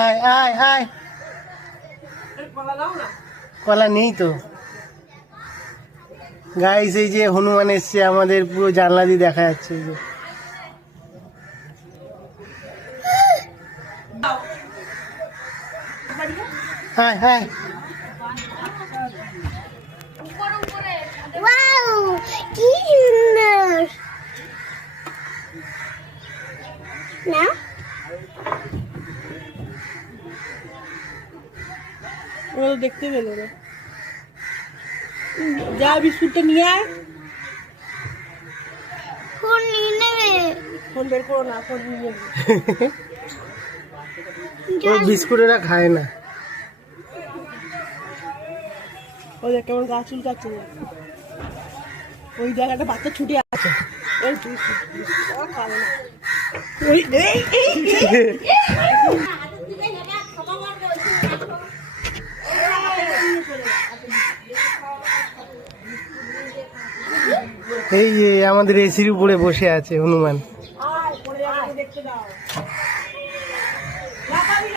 আয় আয় আয়, কলা নেই তো গাইস। এই যে হনুমান এসছে, আমাদের পুরো জানলা দিয়ে দেখা যাচ্ছে। এই যে হাই হাই, ওয়াও কি সুন্দর না। ওরা তো দেখতে পেলো না। যা বিস্কুটটা নিয়ে আয়। ফোন নিয়ে নেবে। ফোন বের করো না, ফোন নিয়ে নেবে। ও বিস্কুট এরা খায় না। ওই দেখ কেমন গা চুলকাচ্ছে। ওই জায়গাটা বাচ্চা ছুটে আছে। ওই ওরা খাবে না। এই যে আমাদের এসির উপরে বসে আছে হনুমান। দেখতে দাও।